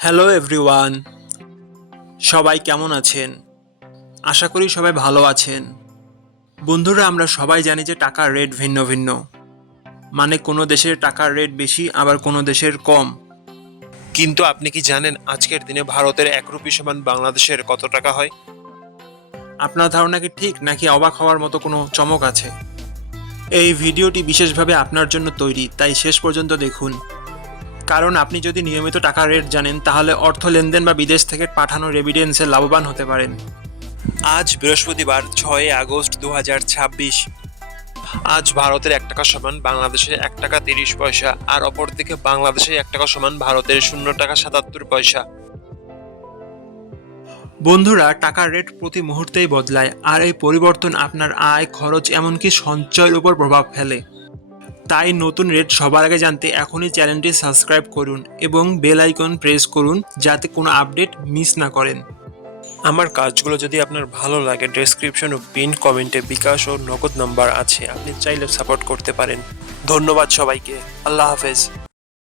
Hello everyone, সবাই কেমন আছেন? আশা করি সবাই ভালো আছেন। বন্ধুরা, আমরা সবাই জানি যে টাকার রেট ভিন্ন ভিন্ন। মানে কোনো দেশের টাকার রেট বেশি, আবার কোনো দেশের কম। কিন্তু আপনি কি জানেন আজকের দিনে ভারতের ১ রুপি সমান বাংলাদেশের কত টাকা হয়? আপনার ধারণা কি ঠিক, নাকি অবাক হওয়ার মতো কোনো চমক আছে? এই ভিডিওটি বিশেষভাবে আপনার জন্য তৈরি, তাই শেষ পর্যন্ত দেখুন। কারণ আপনি যদি নিয়মিত টাকার রেট জানেন, তাহলে অর্থ লেনদেন বা বিদেশ থেকে পাঠানো রেমিটেন্সে লাভবান হতে পারেন। আজ বৃহস্পতিবার ৬ আগস্ট ২০২৬। আজ ভারতের ১ টাকা সমান বাংলাদেশের ১ টাকা ৩০ পয়সা, আর অপরদিকে বাংলাদেশের ১ টাকা সমান ভারতের ০ টাকা ৭৭ পয়সা। বন্ধুরা, টাকার রেট প্রতি মুহূর্তেই বদলায়, আর এই পরিবর্তন আপনার আয়, খরচ, এমনকি সঞ্চয়ের উপর প্রভাব ফেলে। তাই নতুন রেট সবার আগে জানতে এখনই চ্যানেলটি সাবস্ক্রাইব করুন এবং বেল আইকন প্রেস করুন, যাতে কোনো আপডেট মিস না করেন। আমার কাজগুলো যদি আপনার ভালো লাগে, ডেসক্রিপশন ও পিন কমেন্টে বিকাশ ও নগদ নাম্বার আছে, আপনি চাইলে সাপোর্ট করতে পারেন। ধন্যবাদ সবাইকে। আল্লাহ হাফেজ।